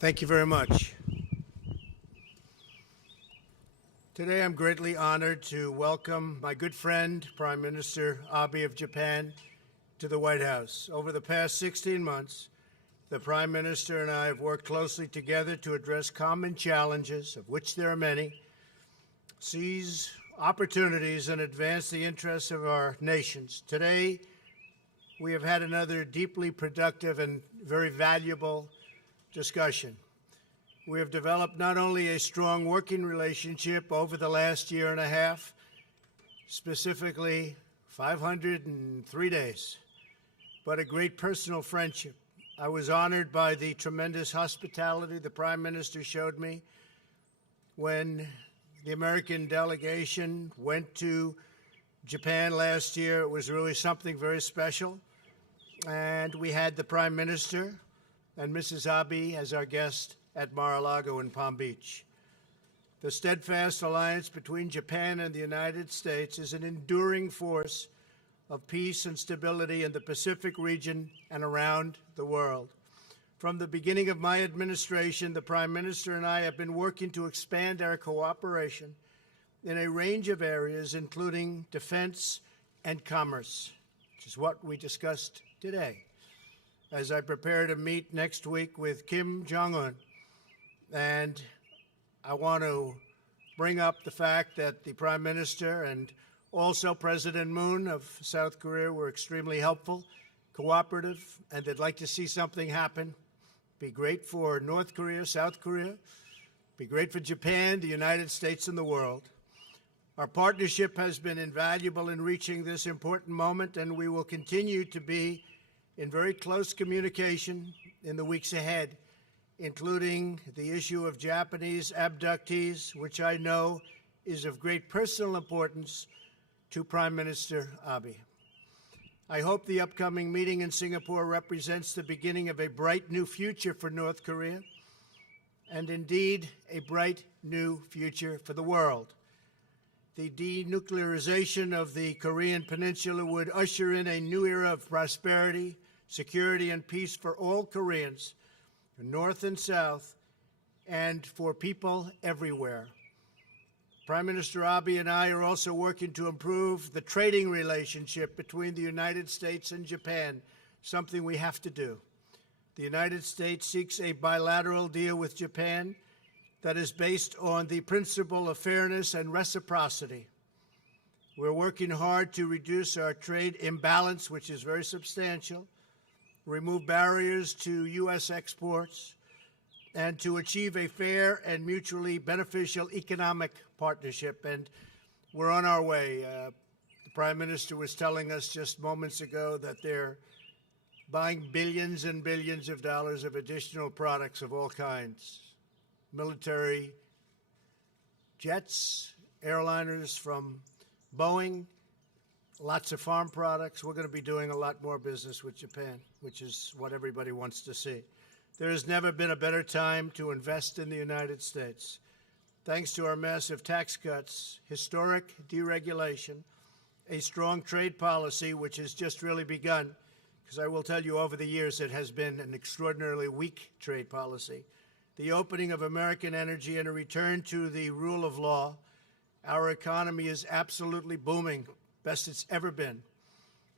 Thank you very much. Today I'm greatly honored to welcome my good friend, Prime Minister Abe of Japan, to the White House. Over the past 16 months, the Prime Minister and I have worked closely together to address common challenges, of which there are many, seize opportunities, and advance the interests of our nations. Today, we have had another deeply productive and very valuable discussion. We have developed not only a strong working relationship over the last year and a half, specifically 503 days, but a great personal friendship. I was honored by the tremendous hospitality the Prime Minister showed me when the American delegation went to Japan last year. It was really something very special. And we had the Prime Minister and Mrs. Abe as our guest at Mar-a-Lago in Palm Beach. The steadfast alliance between Japan and the United States is an enduring force of peace and stability in the Pacific region and around the world. From the beginning of my administration, the Prime Minister and I have been working to expand our cooperation in a range of areas, including defense and commerce, which is what we discussed today, as I prepare to meet next week with Kim Jong Un. And I want to bring up the fact that the Prime Minister and also President Moon of South Korea were extremely helpful, cooperative, and they'd like to see something happen. Be great for North Korea, South Korea, be great for Japan, the United States, and the world. Our partnership has been invaluable in reaching this important moment, and we will continue to be in very close communication in the weeks ahead, including the issue of Japanese abductees, which I know is of great personal importance to Prime Minister Abe. I hope the upcoming meeting in Singapore represents the beginning of a bright new future for North Korea, and indeed a bright new future for the world. The denuclearization of the Korean peninsula would usher in a new era of prosperity, security, and peace for all Koreans, North and South, and for people everywhere. Prime Minister Abe and I are also working to improve the trading relationship between the United States and Japan, something we have to do. The United States seeks a bilateral deal with Japan that is based on the principle of fairness and reciprocity. We're working hard to reduce our trade imbalance, which is very substantial, remove barriers to U.S. exports, and to achieve a fair and mutually beneficial economic partnership. And we're on our way. The Prime Minister was telling us just moments ago that they're buying billions and billions of dollars of additional products of all kinds, military jets, airliners from Boeing, lots of farm products. We're going to be doing a lot more business with Japan, which is what everybody wants to see. There has never been a better time to invest in the United States. Thanks to our massive tax cuts, historic deregulation, a strong trade policy, which has just really begun, because I will tell you over the years it has been an extraordinarily weak trade policy, the opening of American energy, and a return to the rule of law, our economy is absolutely booming, best it's ever been.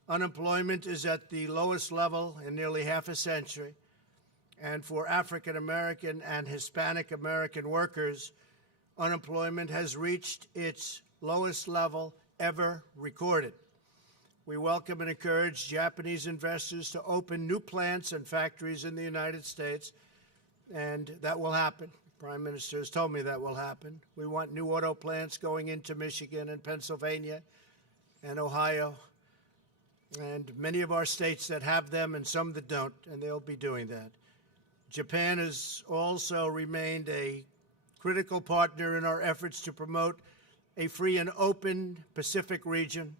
Unemployment is at the lowest level in nearly half a century. And for African American and Hispanic American workers, unemployment has reached its lowest level ever recorded. We welcome and encourage Japanese investors to open new plants and factories in the United States, and that will happen. The Prime Minister has told me that will happen. We want new auto plants going into Michigan and Pennsylvania and Ohio, and many of our states that have them and some that don't, and they'll be doing that. Japan has also remained a critical partner in our efforts to promote a free and open Pacific region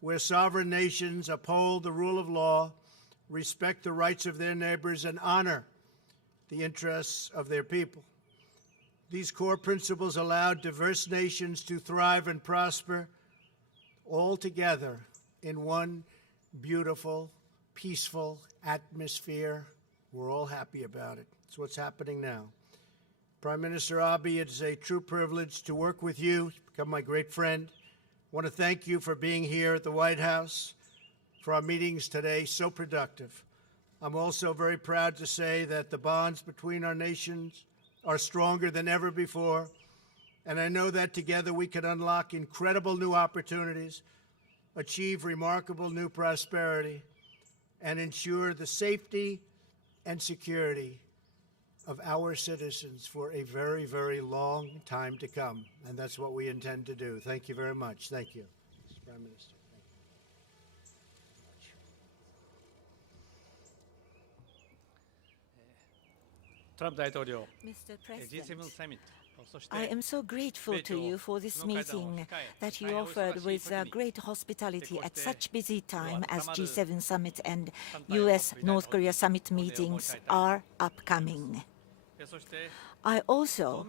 where sovereign nations uphold the rule of law, respect the rights of their neighbors, and honor the interests of their people. These core principles allow diverse nations to thrive and prosper all together in one beautiful, peaceful atmosphere. We're all happy about it. It's what's happening now. Prime Minister Abe, it is a true privilege to work with you. You've become my great friend. I want to thank you for being here at the White House for our meetings today, so productive. I'm also very proud to say that the bonds between our nations are stronger than ever before, and I know that together we can unlock incredible new opportunities, achieve remarkable new prosperity, and ensure the safety and security of our citizens for a very, very long time to come. And that's what we intend to do. Thank you very much. Thank you, Mr. Prime Minister. Mr. President, I am so grateful to you for this meeting that you offered with great hospitality at such busy time as G7 summit and US-North Korea summit meetings are upcoming. I also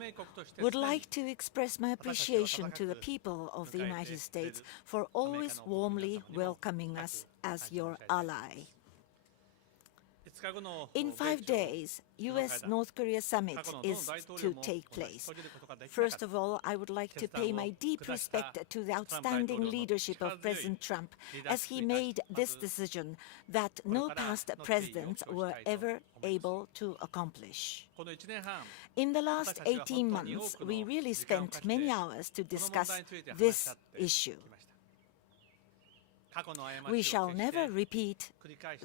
would like to express my appreciation to the people of the United States for always warmly welcoming us as your ally. In 5 days, US-North Korea summit is to take place. First of all, I would like to pay my deep respect to the outstanding leadership of President Trump as he made this decision that no past presidents were ever able to accomplish. In the last 18 months, we really spent many hours to discuss this issue. We shall never repeat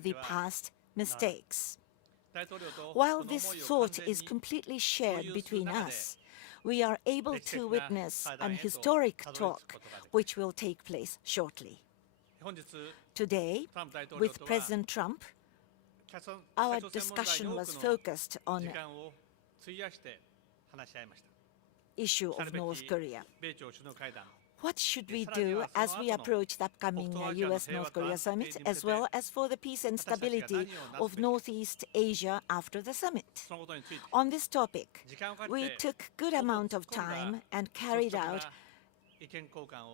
the past mistakes. While this thought is completely shared between us, we are able to witness an historic talk which will take place shortly. Today, with President Trump, our discussion was focused on the issue of North Korea. What should we do as we approach the upcoming US-North Korea summit, as well as for the peace and stability of Northeast Asia after the summit? On this topic, we took good amount of time and carried out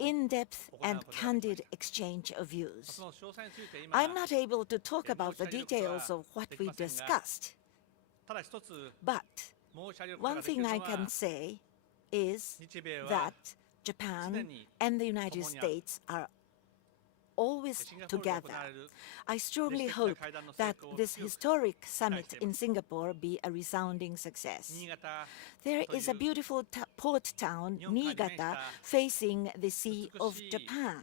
in-depth and candid exchange of views. I'm not able to talk about the details of what we discussed, but one thing I can say is that Japan and the United States are always together. I strongly hope that this historic summit in Singapore be a resounding success. There is a beautiful port town, Niigata, facing the Sea of Japan.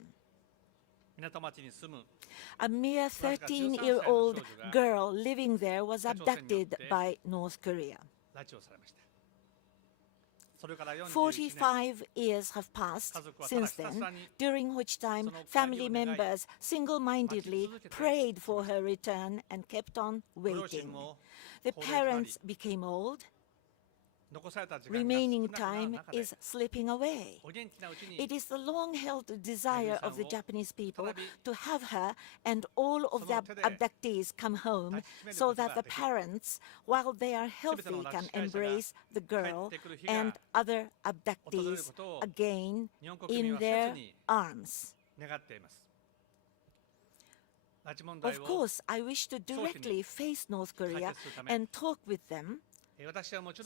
A mere 13-year-old girl living there was abducted by North Korea. 45 years have passed since then, during which time family members single-mindedly prayed for her return and kept on waiting. The parents became old. Remaining time is slipping away. It is the long-held desire of the Japanese people to have her and all of the abductees come home so that the parents, while they are healthy, can embrace the girl and other abductees again in their arms. Of course, I wish to directly face North Korea and talk with them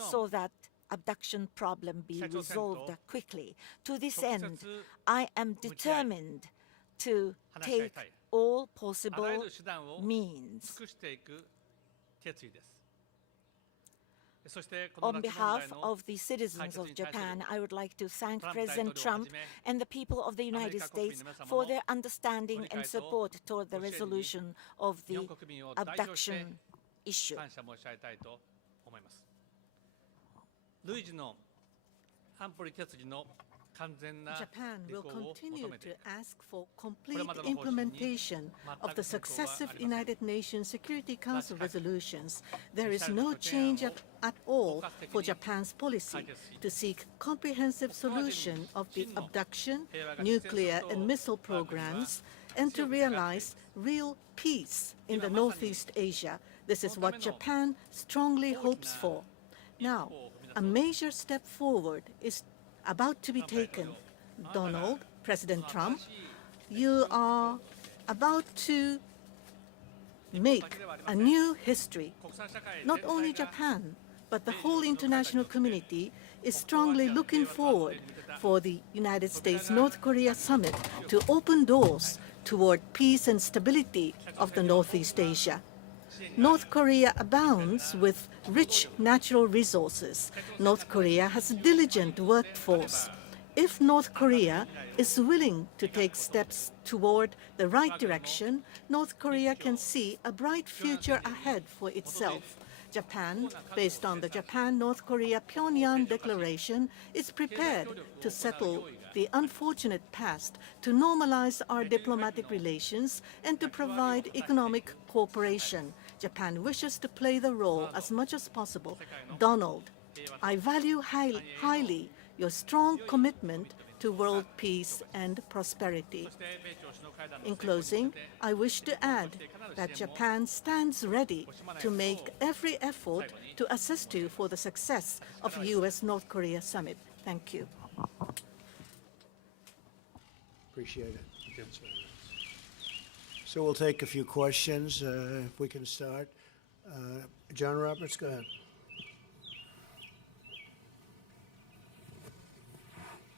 so that abduction problem be resolved quickly. To this end, I am determined to take all possible means. On behalf of the citizens of Japan, I would like to thank President Trump and the people of the United States for their understanding and support toward the resolution of the abduction issue. Japan will continue to ask for complete implementation of the successive United Nations Security Council resolutions. There is no change at all for Japan's policy to seek comprehensive solution of the abduction, nuclear and missile programs, and to realize real peace in the Northeast Asia. This is what Japan strongly hopes for. Now, a major step forward is about to be taken. Donald, President Trump, you are about to make a new history. Not only Japan, But the whole international community is strongly looking forward for the United States-North Korea summit to open doors toward peace and stability of the Northeast Asia. North Korea abounds with rich natural resources. North Korea has a diligent workforce. If North Korea is willing to take steps toward the right direction, North Korea can see a bright future ahead for itself. Japan, based on the Japan-North Korea Pyongyang Declaration, is prepared to settle the unfortunate past, to normalize our diplomatic relations, and to provide economic cooperation. Japan wishes to play the role as much as possible. Donald, I value highly your strong commitment to world peace and prosperity. In closing, I wish to add that Japan stands ready to make every effort to assist you for the success of U.S.-North Korea summit. Thank you. Appreciate it. So we'll take a few questions, if we can start. John Roberts, go ahead.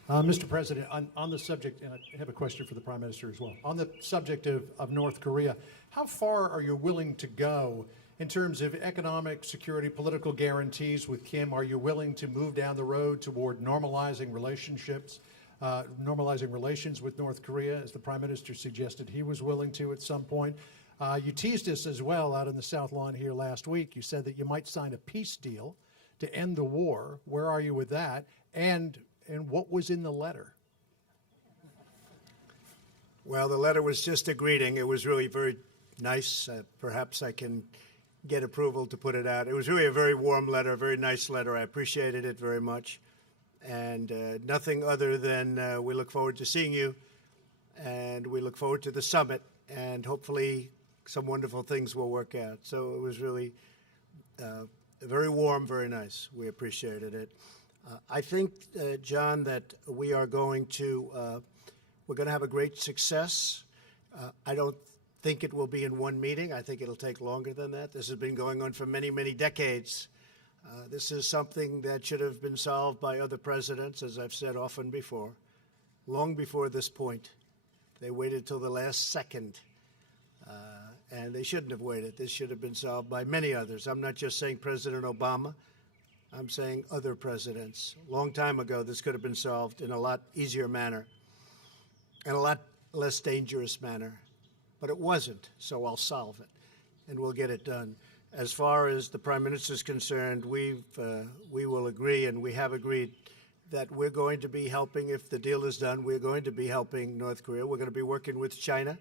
Mr. President, on the subject, and I have a question for the Prime Minister as well. On the subject of North Korea, how far are you willing to go in terms of economic, security, political guarantees with Kim? Are you willing to move down the road toward normalizing relationships, normalizing relations with North Korea, as the Prime Minister suggested he was willing to at some point? You teased us as well out on the South Lawn here last week. You said that you might sign a peace deal to end the war. Where are you with that? And what was in the letter? Well, the letter was just a greeting. It was really very nice. Perhaps I can get approval to put it out. It was really a very warm letter, a very nice letter. I appreciated it very much. And nothing other than we look forward to seeing you, and we look forward to the summit, and hopefully some wonderful things will work out. So it was really very warm, very nice. We appreciated it. I think, John, that we are going to have a great success. I don't think it will be in one meeting. I think it'll take longer than that. This has been going on for many, many decades. This is something that should have been solved by other presidents, as I've said often before, long before this point. They waited till the last second, and they shouldn't have waited. This should have been solved by many others. I'm not just saying President Obama. I'm saying other presidents. A long time ago, this could have been solved in a lot easier manner and a lot less dangerous manner. But it wasn't, so I'll solve it, and we'll get it done. As far as the Prime Minister is concerned, we will agree, and we have agreed, that we're going to be helping, if the deal is done, we're going to be helping North Korea. We're going to be working with China.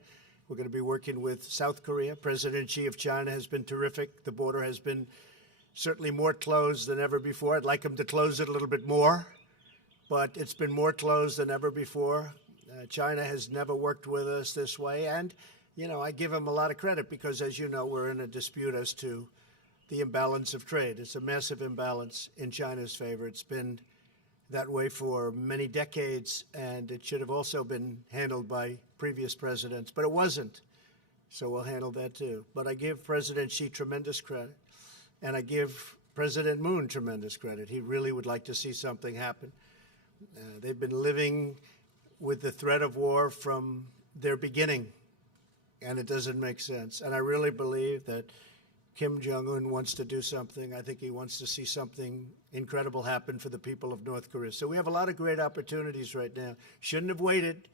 We're going to be working with South Korea. President Xi of China has been terrific. The border has been certainly more closed than ever before. I'd like him to close it a little bit more, but it's been more closed than ever before. China has never worked with us this way, and, you know, I give him a lot of credit because, as you know, we're in a dispute as to the imbalance of trade. It's a massive imbalance in China's favor. It's been that way for many decades, and it should have also been handled by previous presidents, but it wasn't. So we'll handle that too. But I give President Xi tremendous credit, and I give President Moon tremendous credit. He really would like to see something happen. They've been living with the threat of war from their beginning, and it doesn't make sense. And I really believe that Kim Jong Un wants to do something. I think he wants to see something incredible happen for the people of North Korea. So we have a lot of great opportunities right now. Shouldn't have waited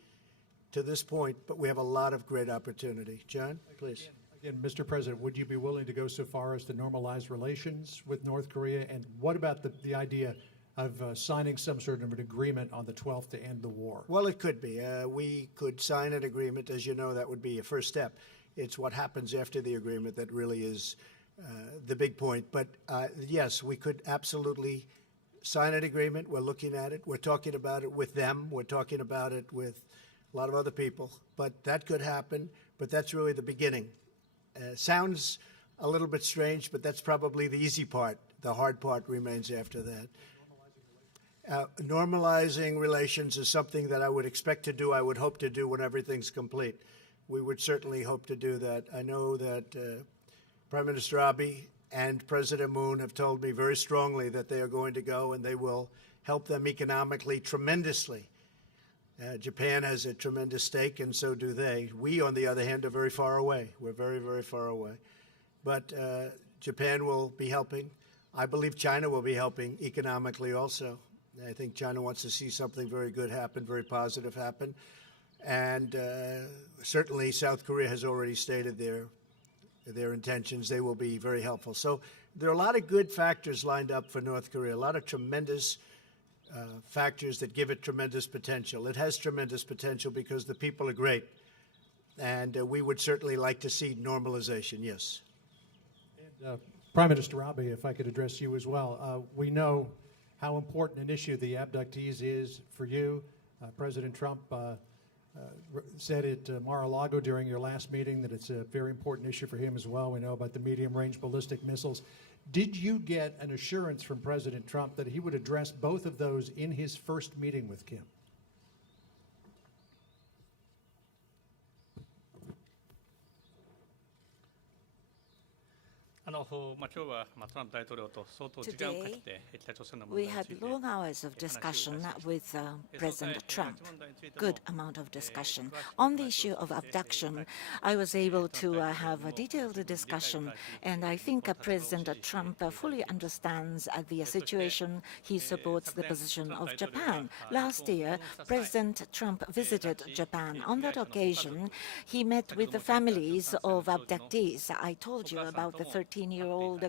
to this point, but we have a lot of great opportunity. John, please. Again, Mr. President, would you be willing to go so far as to normalize relations with North Korea? And what about the idea of signing some sort of an agreement on the 12th to end the war? Well, it could be. We could sign an agreement. As you know, that would be a first step. It's what happens after the agreement that really is the big point. But yes, we could absolutely sign an agreement. We're looking at it. We're talking about it with them. We're talking about it with a lot of other people. But that could happen. But that's really the beginning. Sounds a little bit strange, but that's probably the easy part. The hard part remains after that. Normalizing relations is something that I would expect to do, I would hope to do when everything's complete. We would certainly hope to do that. I know that Prime Minister Abe and President Moon have told me very strongly that they are going to go, and they will help them economically tremendously. Japan has a tremendous stake, and so do they. We, on the other hand, are very far away. We're very, very far away. But Japan will be helping. I believe China will be helping economically also. I think China wants to see something very good happen, very positive happen. And certainly South Korea has already stated their intentions. They will be very helpful. So there are a lot of good factors lined up for North Korea, a lot of tremendous factors that give it tremendous potential. It has tremendous potential because the people are great. And we would certainly like to see normalization, yes. And, Prime Minister Abe, if I could address you as well. We know how important an issue the abductees is for you. President Trump said at Mar-a-Lago during your last meeting that it's a very important issue for him as well. We know about the medium-range ballistic missiles. Did you get an assurance from President Trump that he would address both of those in his first meeting with Kim? Today, we had long hours of discussion with President Trump, good amount of discussion. On the issue of abduction, I was able to have a detailed discussion, and I think President Trump fully understands the situation. He supports the position of Japan. Last year, President Trump visited Japan. On that occasion, he met with the families of abductees. I told you about the 13-year-old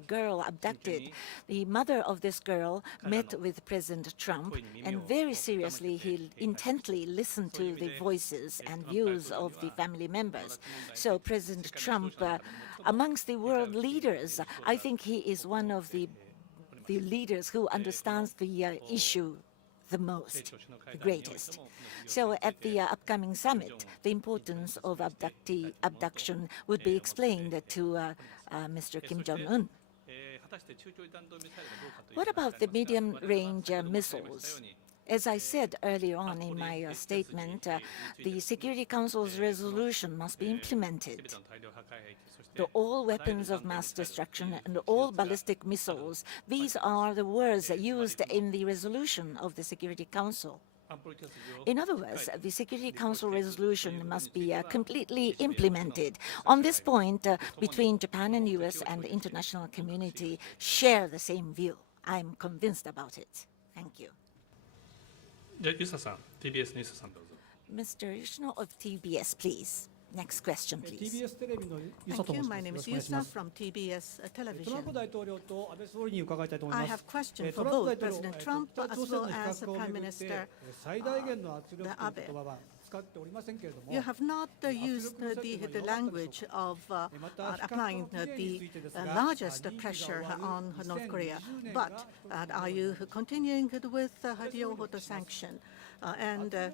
girl abducted. The mother of this girl met with President Trump, and very seriously he intently listened to the voices and views of the family members. So President Trump, amongst the world leaders, I think he is one of the leaders who understands the issue the most, the greatest. So at the upcoming summit, the importance of abduction would be explained to Mr. Kim Jong Un. What about the medium-range missiles? As I said earlier on in my statement, the Security Council's resolution must be implemented. All weapons of mass destruction and all ballistic missiles, these are the words used in the resolution of the Security Council. In other words, the Security Council resolution must be completely implemented. On this point, between Japan and US and the international community share the same view. I'm convinced about it. Thank you. Mr. Yoshino of TBS, please. Next question, please. Thank you. My name is Yusa from TBS Television. I have a question for both President Trump as well as Prime Minister Abe. You have not used the language of applying the largest pressure on North Korea, but are you continuing with the sanction? And the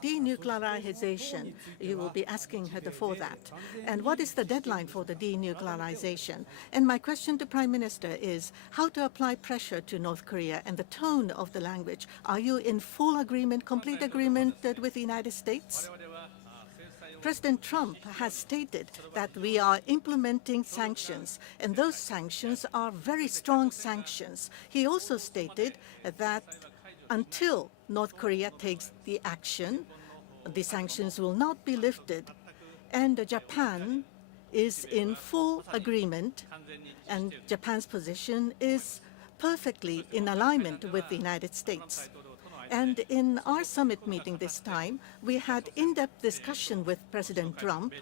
denuclearization, you will be asking for that. And what is the deadline for the denuclearization? And my question to Prime Minister is how to apply pressure to North Korea and the tone of the language. Are you in full agreement, complete agreement with the United States? President Trump has stated that we are implementing sanctions, and those sanctions are very strong sanctions. He also stated that until North Korea takes the action, the sanctions will not be lifted. And Japan is in full agreement, and Japan's position is perfectly in alignment with the United States. And in our summit meeting this time, we had in-depth discussion with President Trump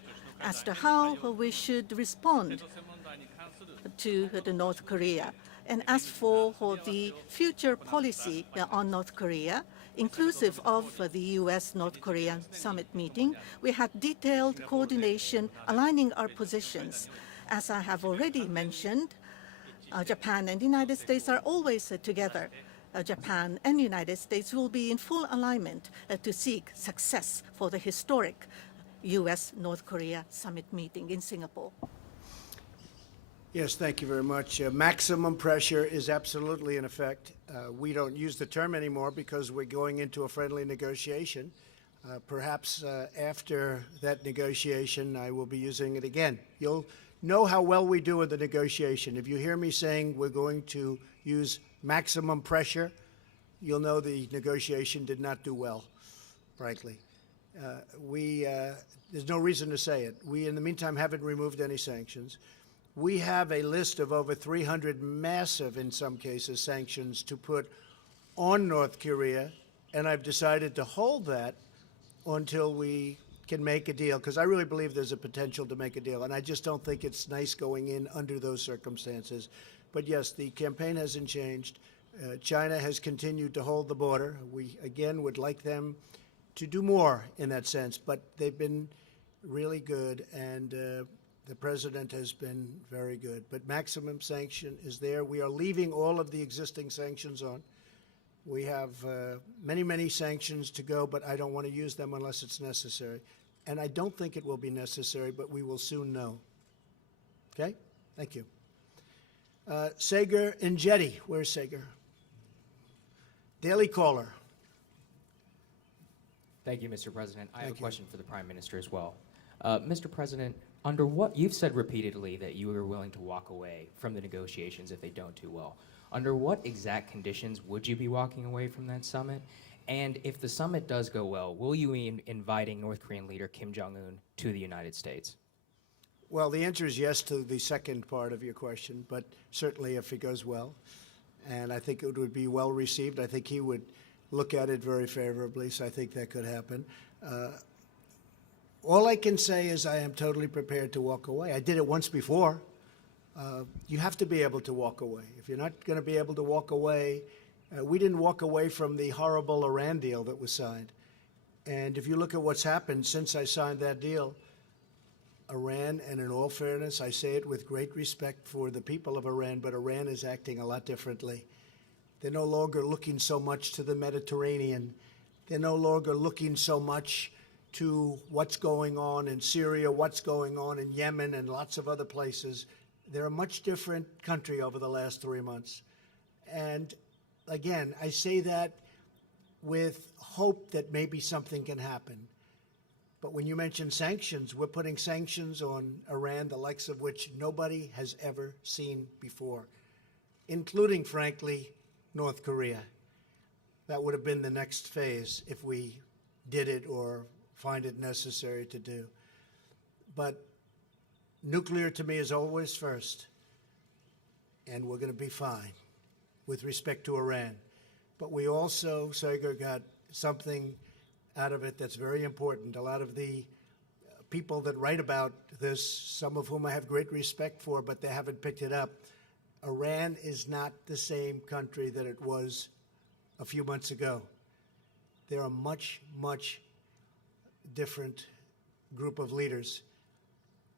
as to how we should respond to North Korea. And as for the future policy on North Korea, inclusive of the U.S.-North Korea summit meeting, we had detailed coordination aligning our positions. As I have already mentioned, Japan and the United States are always together. Japan and the United States will be in full alignment to seek success for the historic U.S.-North Korea summit meeting in Singapore. Yes, thank you very much. Maximum pressure is absolutely in effect. We don't use the term anymore because we're going into a friendly negotiation. Perhaps after that negotiation, I will be using it again. You'll know how well we do in the negotiation. If you hear me saying we're going to use maximum pressure, you'll know the negotiation did not do well, frankly. There's no reason to say it. We, in the meantime, haven't removed any sanctions. We have a list of over 300 massive, in some cases, sanctions to put on North Korea, and I've decided to hold that until we can make a deal, because I really believe there's a potential to make a deal, and I just don't think it's nice going in under those circumstances. But yes, the campaign hasn't changed. China has continued to hold the border. We, again, would like them to do more in that sense, but they've been really good, and the president has been very good. But maximum sanction is there. We are leaving all of the existing sanctions on. We have many, many sanctions to go, but I don't want to use them unless it's necessary. And I don't think it will be necessary, but we will soon know. Okay? Thank you. Sager Njeti. Where's Sager? Daily Caller. Thank you, Mr. President. I have a question for the Prime Minister as well. Mr. President, under what, you've said repeatedly that you are willing to walk away from the negotiations if they don't do well. Under what exact conditions would you be walking away from that summit? And if the summit does go well, will you be inviting North Korean leader Kim Jong Un to the United States? Well, the answer is yes to the second part of your question, but certainly if it goes well. And I think it would be well received. I think he would look at it very favorably, so I think that could happen. All I can say is I am totally prepared to walk away. I did it once before. You have to be able to walk away. If you're not going to be able to walk away, we didn't walk away from the horrible Iran deal that was signed. And if you look at what's happened since I signed that deal, Iran, and in all fairness, I say it with great respect for the people of Iran, but Iran is acting a lot differently. They're no longer looking so much to the Mediterranean. They're no longer looking so much to what's going on in Syria, what's going on in Yemen, and lots of other places. They're a much different country over the last 3 months. And again, I say that with hope that maybe something can happen. But when you mention sanctions, we're putting sanctions on Iran, the likes of which nobody has ever seen before, including, frankly, North Korea. That would have been the next phase if we did it or find it necessary to do. But nuclear to me is always first, and we're going to be fine with respect to Iran. But we also, Sager, got something out of it that's very important. A lot of the people that write about this, some of whom I have great respect for, but they haven't picked it up. Iran is not the same country that it was a few months ago. They're a much, much different group of leaders.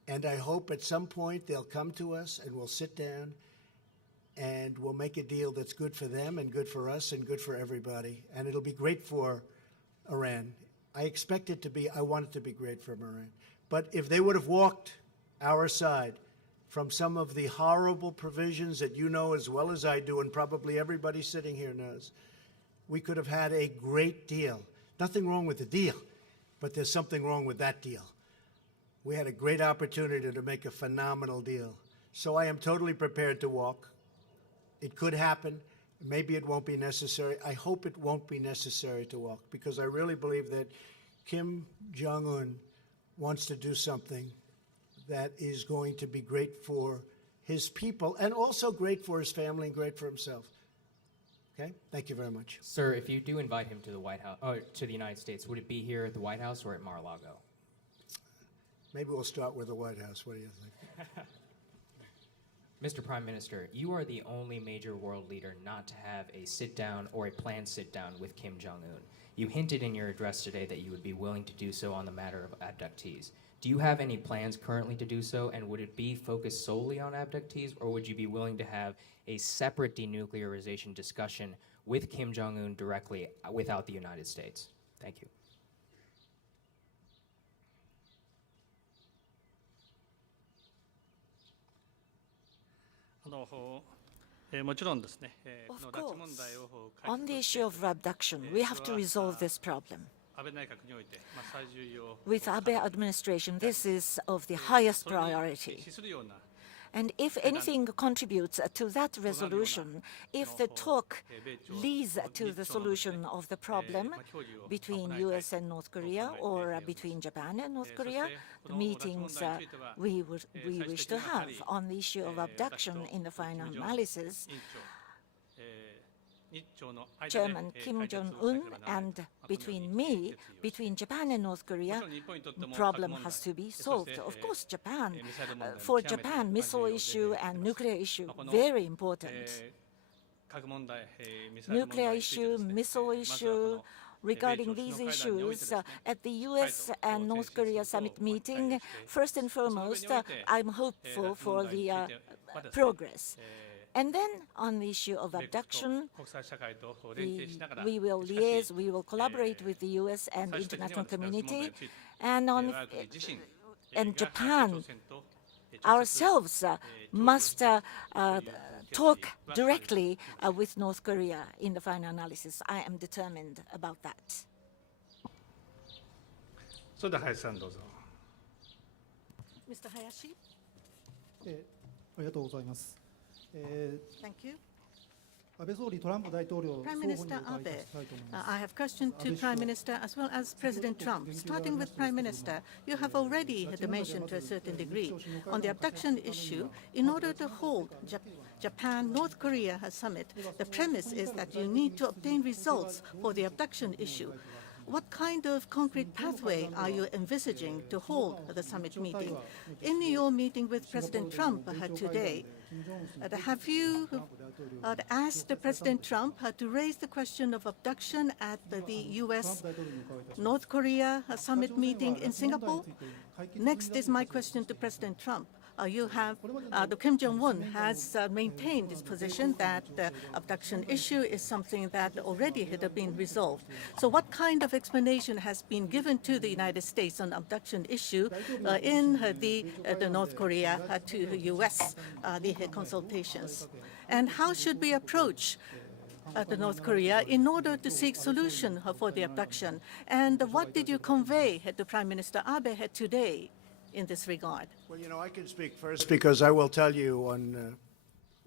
And I hope at some point they'll come to us and we'll sit down and we'll make a deal that's good for them and good for us and good for everybody. And it'll be great for Iran. I expect it to be, I want it to be great for Iran. But if they would have walked our side from some of the horrible provisions that you know as well as I do, and probably everybody sitting here knows, we could have had a great deal. Nothing wrong with the deal, but there's something wrong with that deal. We had a great opportunity to make a phenomenal deal. So I am totally prepared to walk. It could happen. Maybe it won't be necessary. I hope it won't be necessary to walk, because I really believe that Kim Jong Un wants to do something that is going to be great for his people and also great for his family and great for himself. Okay? Thank you very much. Sir, if you do invite him to the White House, or to the United States, would it be here at the White House or at Mar-a-Lago? Maybe we'll start with the White House. What do you think? Mr. Prime Minister, you are the only major world leader not to have a sit-down or a planned sit-down with Kim Jong Un. You hinted in your address today that you would be willing to do so on the matter of abductees. Do you have any plans currently to do so, and would it be focused solely on abductees, or would you be willing to have a separate denuclearization discussion with Kim Jong Un directly without the United States? Thank you. Of course, on the issue of abduction, we have to resolve this problem. With Abe administration, this is of the highest priority. And if anything contributes to that resolution, if the talk leads to the solution of the problem between US and North Korea or between Japan and North Korea, the meetings we wish to have on the issue of abduction in the final analysis, Chairman Kim Jong Un and between me, between Japan and North Korea, the problem has to be solved. Of course, Japan, for Japan, missile issue and nuclear issue, very important. Nuclear issue, missile issue, regarding these issues, at the US and North Korea summit meeting, first and foremost, I'm hopeful for the progress. And then on the issue of abduction, we will liaise, we will collaborate with the US and the international community, and Japan ourselves must talk directly with North Korea in the final analysis. I am determined about that. Mr. Hayashi? ありがとうございます。 Thank you. 安倍総理、トランプ大統領、 Prime 双方に Minister お伺いい Abe, たしたいと思います。 I have question to Prime Minister as well as President Trump. Starting with Prime Minister, you have already mentioned to a certain degree on the abduction issue. In order to hold Japan-North Korea summit, the premise is that you need to obtain results for the abduction issue. What kind of concrete pathway are you envisaging to hold the summit meeting? In your meeting with President Trump today, have you asked President Trump to raise the question of abduction at the US-North Korea summit meeting in Singapore? Next is my question to President Trump. The Kim Jong Un has maintained his position that the abduction issue is something that already had been resolved. So what kind of explanation has been given to the United States on abduction issue in the North Korea to the US, the consultations? And how should we approach the North Korea in order to seek solution for the abduction? And what did you convey to Prime Minister Abe today in this regard? Well, you know, I can speak first because I will tell you on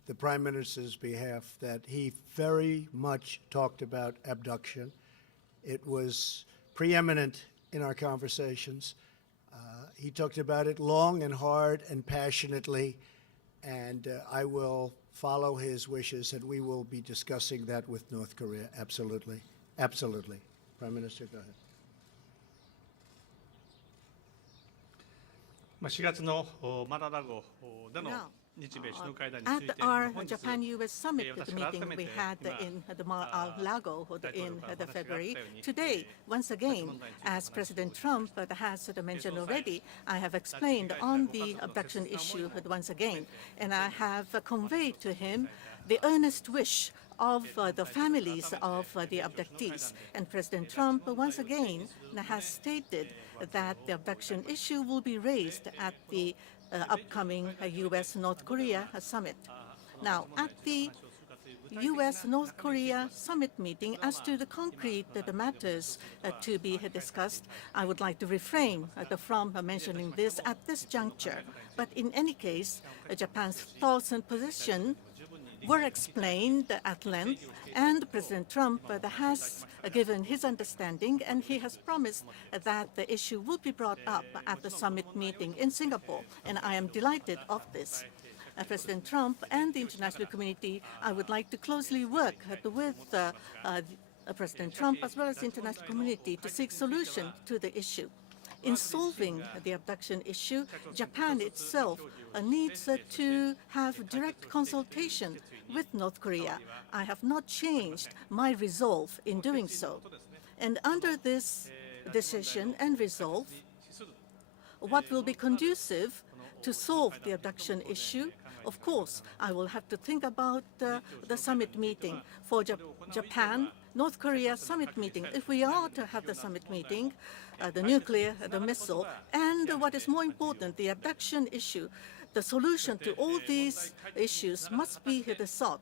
the Prime Minister's behalf that he very much talked about abduction. It was preeminent in our conversations. He talked about it long and hard and passionately, and I will follow his wishes, and we will be discussing that with North Korea. Absolutely. Absolutely. Prime Minister, go ahead. 4月のマララゴでの日米首脳会談につい At て our 本日 Japan-US summit 私から meeting 改めて we had 今 in the Mar-a-Lago in the February, today, once again, as President Trump has mentioned already, I have explained on the abduction issue once again, and I have conveyed to him the earnest wish of the families of the abductees. And President Trump once again has stated that the abduction issue will be raised at the upcoming US-North Korea summit. Now, at the US-North Korea summit meeting, as to the concrete matters to be discussed, I would like to refrain from mentioning this at this juncture. But in any case, Japan's thoughts and position were explained at length, and President Trump has given his understanding, and he has promised that the issue will be brought up at the summit meeting in Singapore, and I am delighted of this. President Trump and the international community, I would like to closely work with President Trump as well as the international community to seek solution to the issue. In solving the abduction issue, Japan itself needs to have direct consultation with North Korea. I have not changed my resolve in doing so. And under this decision and resolve, what will be conducive to solve the abduction issue? Of course, I will have to think about the summit meeting. For Japan, North Korea summit meeting, if we are to have the summit meeting, the nuclear, the missile, and what is more important, the abduction issue, the solution to all these issues must be sought.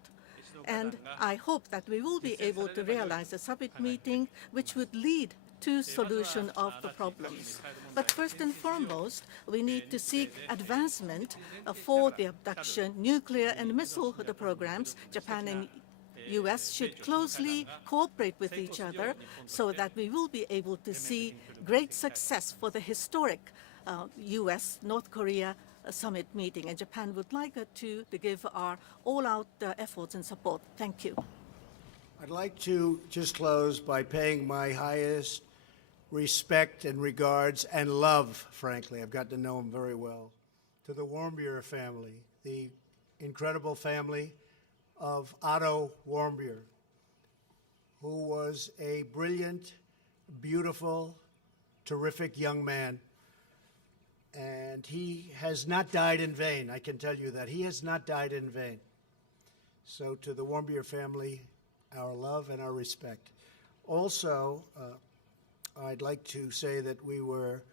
And I hope that we will be able to realize a summit meeting which would lead to solution of the problems. But first and foremost, we need to seek advancement for the abduction, nuclear and missile programs. Japan and U.S. should closely cooperate with each other so that we will be able to see great success for the historic U.S.-North Korea summit meeting. And Japan would like to give our all-out efforts and support. Thank you. I'd like to just close by paying my highest respect and regards and love, frankly, I've gotten to know him very well, to the Warmbier family, the incredible family of Otto Warmbier, who was a brilliant, beautiful, terrific young man. And he has not died in vain, I can tell you that. He has not died in vain. So to the Warmbier family, our love and our respect. Also, I'd like to say that we were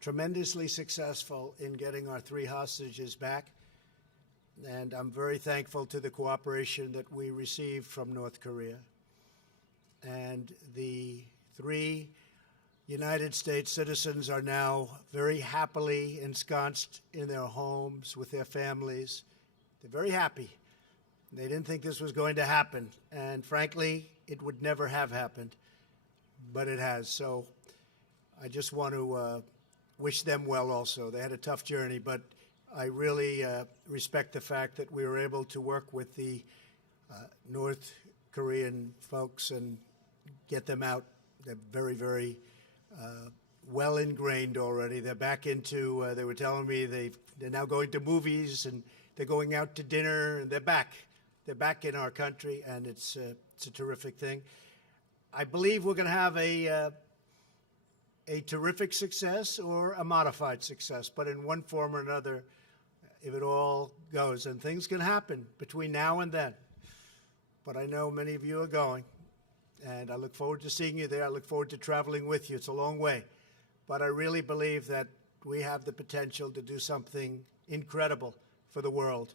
tremendously successful in getting our 3 hostages back. And I'm very thankful to the cooperation that we received from North Korea. And the 3 United States citizens are now very happily ensconced in their homes with their families. They're very happy. They didn't think this was going to happen. And frankly, it would never have happened. But it has. So I just want to wish them well also. They had a tough journey, but I really respect the fact that we were able to work with the North Korean folks and get them out. They're very, very well ingrained already. They're back into, they were telling me they're now going to movies and they're going out to dinner and they're back. They're back in our country, and it's a terrific thing. I believe we're going to have a terrific success or a modified success, but in one form or another, if it all goes, and things can happen between now and then. But I know many of you are going, and I look forward to seeing you there. I look forward to traveling with you. It's a long way, but I really believe that we have the potential to do something incredible for the world,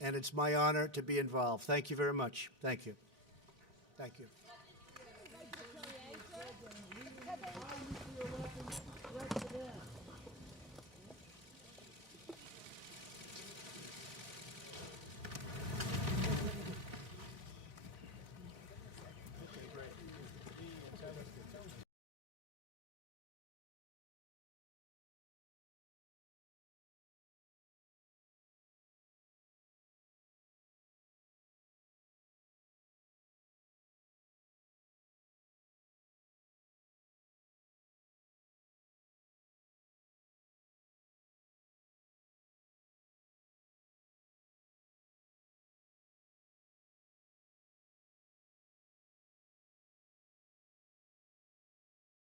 and it's my honor to be involved. Thank you very much. Thank you. Thank you.